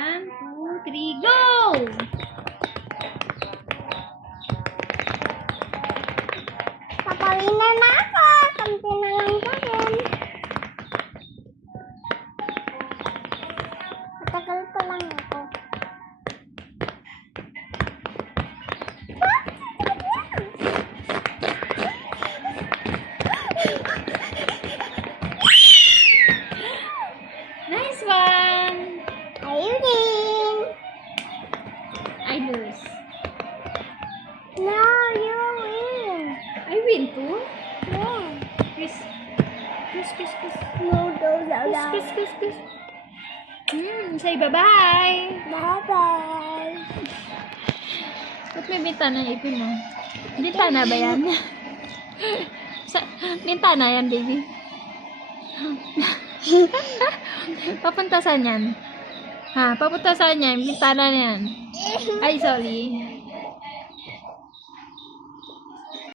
1, 2, 3, go! Papawin na ako. Kampi na lang sa akin. Matagal pa lang ako. Nice one! Ayun. I lose. No, you win. I win too? Yeah. Kiss. Kiss, kiss, kiss. No, no. Kiss, kiss, kiss, kiss. Say bye-bye. Bye-bye. Ba't may bintana yung ipin mo? Bintana ba yan? Bintana yan, baby. Papunta saan yan? Ha? Papunta saan yan? Bintana na yan. Ay, sorry.